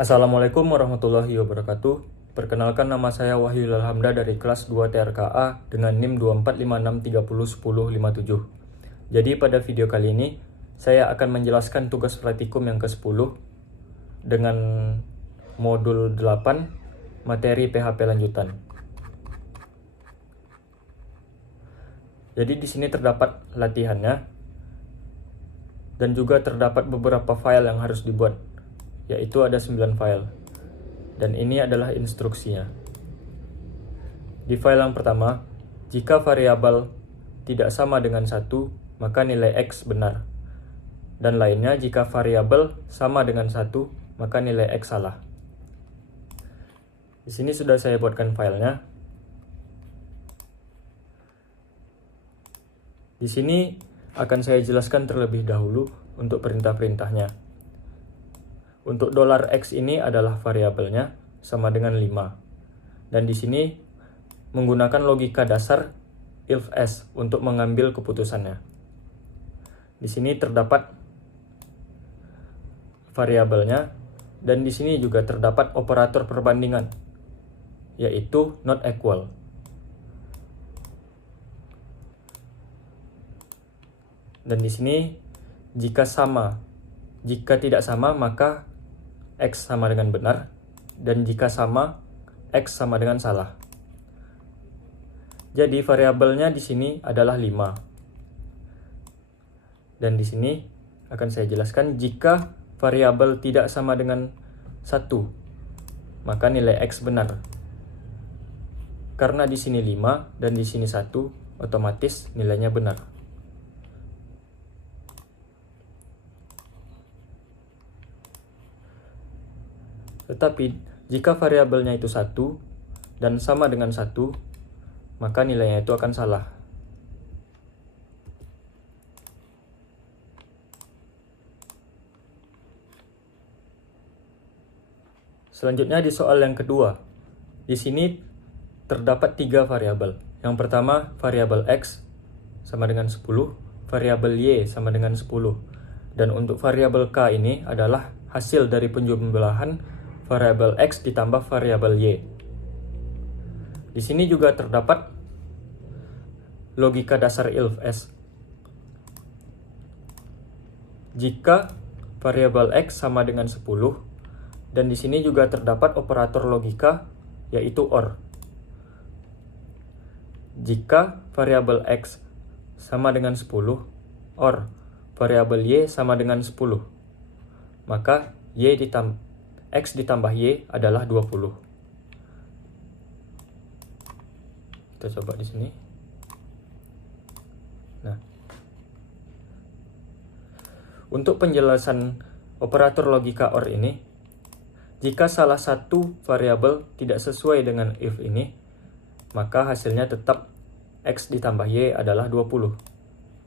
Assalamualaikum warahmatullahi wabarakatuh. Perkenalkan, nama saya Wahyu Hamda dari kelas 2 TRKA dengan NIM 2456301057. Jadi pada video kali ini saya akan menjelaskan tugas praktikum yang ke-10 dengan modul 8 materi PHP lanjutan. Jadi di sini terdapat latihannya dan juga terdapat beberapa file yang harus dibuat, yaitu ada 9 file. Dan ini adalah instruksinya. Di file yang pertama, jika variabel tidak sama dengan 1, maka nilai X benar. Dan lainnya, jika variabel sama dengan 1, maka nilai X salah. Di sini sudah saya buatkan filenya. Di sini akan saya jelaskan terlebih dahulu untuk perintah-perintahnya. Untuk $X ini adalah variabelnya sama dengan 5. Dan di sini menggunakan logika dasar if-else untuk mengambil keputusannya. Di sini terdapat variabelnya dan di sini juga terdapat operator perbandingan, yaitu not equal. Dan di sini jika tidak sama maka X sama dengan benar, dan jika sama, X sama dengan salah. Jadi variabelnya di sini adalah 5. Dan di sini akan saya jelaskan jika variabel tidak sama dengan 1, maka nilai X benar. Karena di sini 5 dan di sini 1, otomatis nilainya benar. Tetapi jika variabelnya itu 1 dan sama dengan 1, maka nilainya itu akan salah. Selanjutnya di soal yang kedua. Di sini terdapat 3 variabel. Yang pertama, variabel X sama dengan 10, variabel Y sama dengan 10. Dan untuk variabel K ini adalah hasil dari penjumlahan variabel X ditambah variabel Y. Di sini juga terdapat logika dasar if-else. Jika variabel X sama dengan 10, dan di sini juga terdapat operator logika yaitu OR. Jika variabel X sama dengan 10, OR variabel Y sama dengan 10, maka X ditambah Y adalah 20. Kita coba di sini. Nah, untuk penjelasan operator logika OR ini, jika salah satu variabel tidak sesuai dengan if ini, maka hasilnya tetap X ditambah Y adalah 20.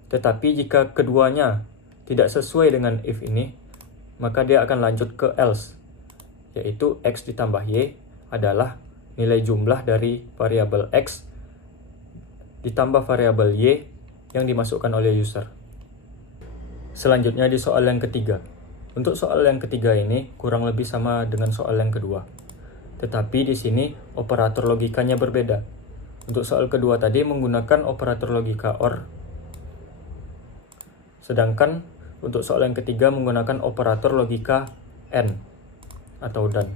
Tetapi jika keduanya tidak sesuai dengan if ini, maka dia akan lanjut ke else, yaitu X ditambah Y adalah nilai jumlah dari variabel X ditambah variabel Y yang dimasukkan oleh user. Selanjutnya di soal yang ketiga. Untuk soal yang ketiga ini kurang lebih sama dengan soal yang kedua. Tetapi di sini operator logikanya berbeda. Untuk soal kedua tadi menggunakan operator logika OR. Sedangkan untuk soal yang ketiga menggunakan operator logika AND atau dan.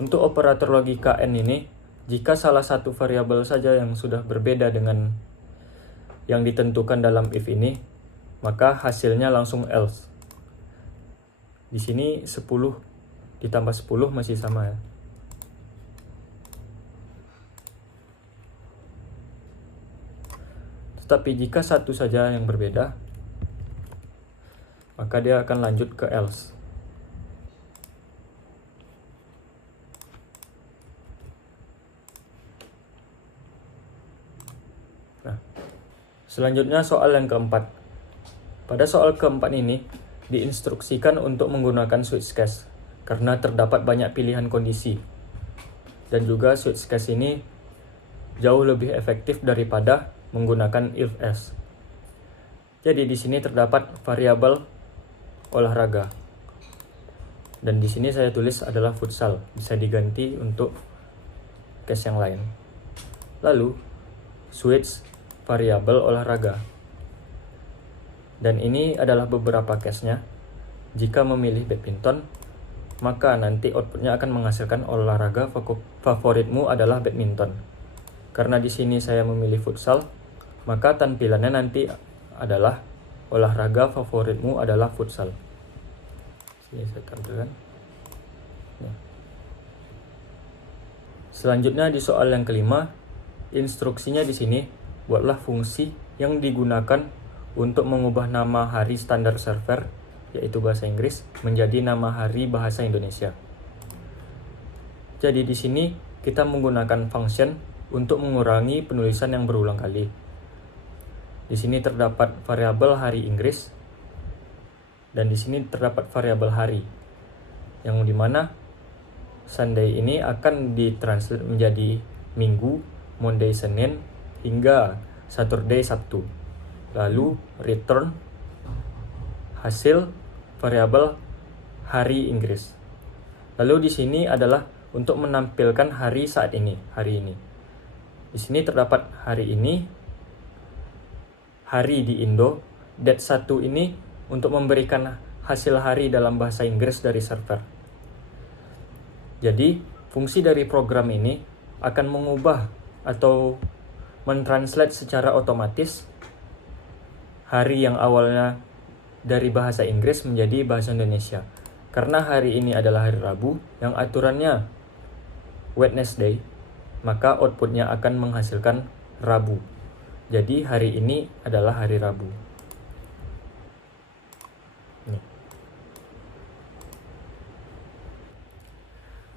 Untuk operator logika AND ini, jika salah satu variabel saja yang sudah berbeda dengan yang ditentukan dalam if ini, maka hasilnya langsung else. Di sini 10 ditambah 10 masih sama ya. Tetapi jika satu saja yang berbeda, maka dia akan lanjut ke else. Nah, selanjutnya soal yang keempat. Pada soal keempat ini diinstruksikan untuk menggunakan switch case karena terdapat banyak pilihan kondisi. Dan juga switch case ini jauh lebih efektif daripada menggunakan if-else. Jadi di sini terdapat variabel olahraga. Dan di sini saya tulis adalah futsal, bisa diganti untuk case yang lain. Lalu switch variabel olahraga. Dan ini adalah beberapa case-nya. Jika memilih badminton, maka nanti outputnya akan menghasilkan olahraga favoritmu adalah badminton. Karena di sini saya memilih futsal, maka tampilannya nanti adalah olahraga favoritmu adalah futsal. Sini saya tampilkan. Selanjutnya di soal yang kelima, instruksinya di sini buatlah fungsi yang digunakan untuk mengubah nama hari standar server, yaitu bahasa Inggris, menjadi nama hari bahasa Indonesia. Jadi di sini kita menggunakan function untuk mengurangi penulisan yang berulang kali. Di sini terdapat variabel hari Inggris dan di sini terdapat variabel hari, yang dimana Sunday ini akan ditranslate menjadi Minggu, Monday Senin, hingga Saturday Sabtu. Lalu return hasil variabel hari Inggris. Lalu di sini adalah untuk menampilkan hari saat ini, hari ini. Di sini terdapat hari ini, hari di Indo, date 1 ini untuk memberikan hasil hari dalam bahasa Inggris dari server. Jadi, fungsi dari program ini akan mengubah atau mentranslate secara otomatis hari yang awalnya dari bahasa Inggris menjadi bahasa Indonesia. Karena hari ini adalah hari Rabu yang aturannya Wednesday, maka outputnya akan menghasilkan Rabu. Jadi hari ini adalah hari Rabu.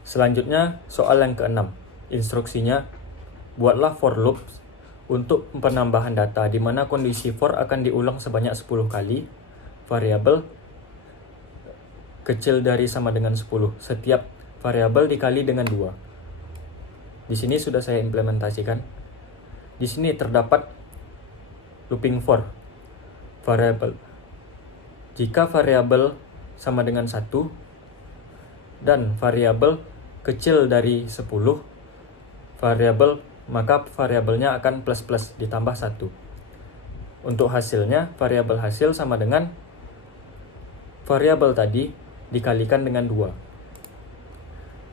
Selanjutnya soal yang keenam. Instruksinya, buatlah for loop untuk penambahan data di mana kondisi for akan diulang sebanyak 10 kali. Variabel kecil dari sama dengan 10. Setiap variabel dikali dengan 2. Di sini sudah saya implementasikan. Di sini terdapat looping for variabel. Jika variabel sama dengan 1 dan variabel kecil dari 10 variabel, maka variabelnya akan plus ditambah 1. Untuk hasilnya, variabel hasil sama dengan variabel tadi dikalikan dengan 2.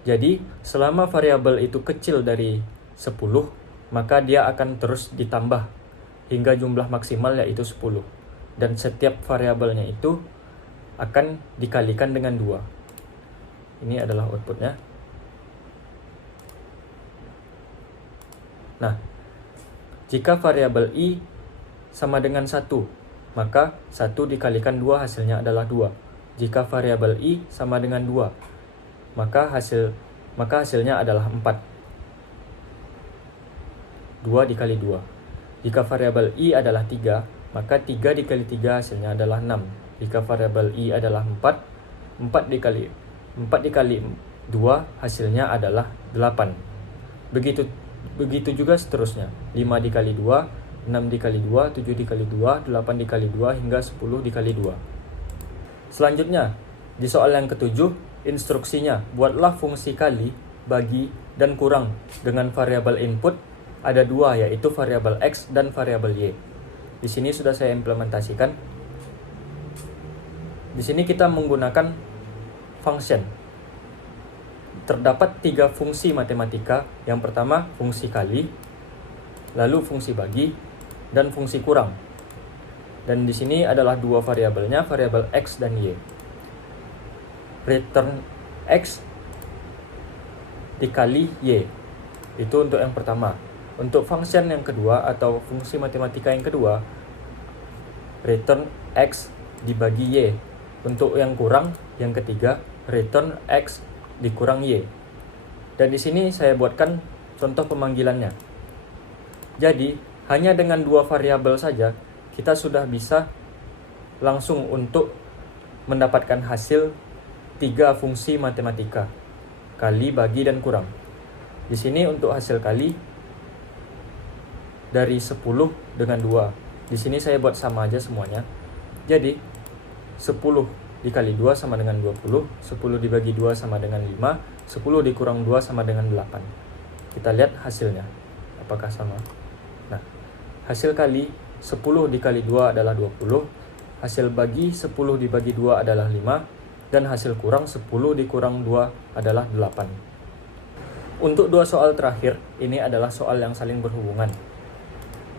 Jadi, selama variabel itu kecil dari 10, maka dia akan terus ditambah hingga jumlah maksimal yaitu 10. Dan setiap variabelnya itu akan dikalikan dengan 2. Ini adalah outputnya. Nah, jika variabel i sama dengan 1, maka 1 dikalikan 2 hasilnya adalah 2. Jika variabel i sama dengan 2, maka hasilnya adalah 4. 2 dikali 2. Jika variabel i adalah 3, maka 3 dikali 3 hasilnya adalah 6. Jika variabel i adalah 4 dikali 2 hasilnya adalah 8. Begitu juga seterusnya. 5 dikali 2, 6 dikali 2, 7 dikali 2, 8 dikali 2, hingga 10 dikali 2. Selanjutnya, di soal yang ketujuh, instruksinya, buatlah fungsi kali, bagi, dan kurang dengan variabel input ada 2, yaitu variabel X dan variabel Y. Di sini sudah saya implementasikan. Di sini kita menggunakan function. Terdapat 3 fungsi matematika. Yang pertama, fungsi kali, lalu fungsi bagi, dan fungsi kurang. Dan di sini adalah 2 variabelnya, variabel X dan Y. Return X dikali Y. Itu untuk yang pertama. Untuk function yang kedua atau fungsi matematika yang kedua, return X dibagi Y. Untuk yang kurang, yang ketiga, return X dikurang Y. Dan di sini saya buatkan contoh pemanggilannya. Jadi, hanya dengan 2 variabel saja, kita sudah bisa langsung untuk mendapatkan hasil 3 fungsi matematika. Kali, bagi, dan kurang. Di sini untuk hasil kali, dari 10 dengan 2. Di sini saya buat sama aja semuanya. Jadi, 10 dikali 2 sama dengan 20, 10 dibagi 2 sama dengan 5, 10 dikurang 2 sama dengan 8. Kita lihat hasilnya, apakah sama? Nah, hasil kali 10 dikali 2 adalah 20, hasil bagi 10 dibagi 2 adalah 5, dan hasil kurang 10 dikurang 2 adalah 8. Untuk dua soal terakhir, ini adalah soal yang saling berhubungan.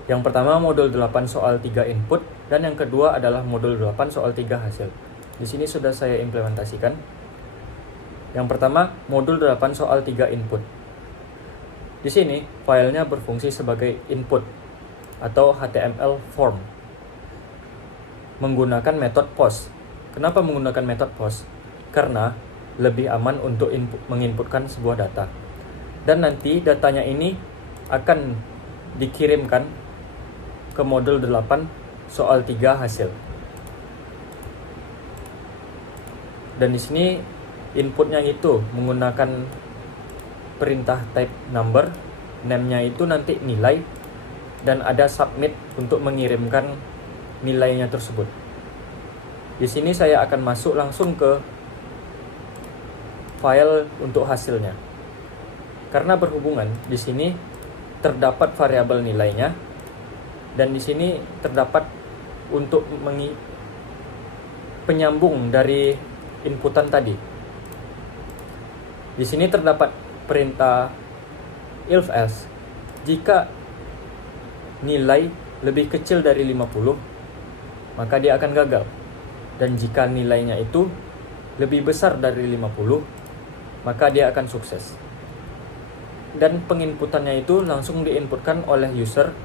Yang pertama modul 8 soal 3 input, dan yang kedua adalah modul 8 soal 3 hasil. Di sini sudah saya implementasikan. Yang pertama, modul 8 soal 3 input. Di sini, filenya berfungsi sebagai input atau HTML form menggunakan metode post. Kenapa menggunakan metode post? Karena lebih aman untuk menginputkan sebuah data. Dan nanti datanya ini akan dikirimkan ke modul 8 soal 3 hasil. Dan di sini inputnya itu menggunakan perintah type number, name-nya itu nanti nilai, dan ada submit untuk mengirimkan nilainya tersebut. Di sini saya akan masuk langsung ke file untuk hasilnya. Karena berhubungan, di sini terdapat variabel nilainya, dan di sini terdapat untuk penyambung dari inputan tadi. Di sini terdapat perintah if else. Jika nilai lebih kecil dari 50, maka dia akan gagal. Dan jika nilainya itu lebih besar dari 50, maka dia akan sukses. Dan penginputannya itu langsung diinputkan oleh user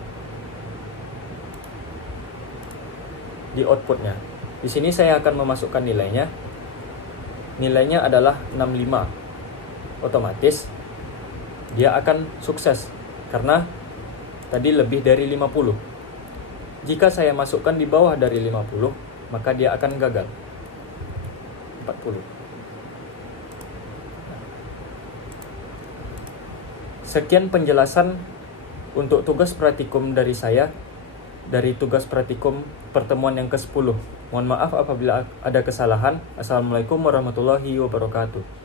di outputnya. Di sini saya akan memasukkan nilainya. Nilainya adalah 65. Otomatis dia akan sukses karena tadi lebih dari 50. Jika saya masukkan di bawah dari 50, maka dia akan gagal. 40. Sekian penjelasan untuk tugas praktikum dari saya, dari tugas praktikum pertemuan yang ke-10. Mohon maaf apabila ada kesalahan. Assalamualaikum warahmatullahi wabarakatuh.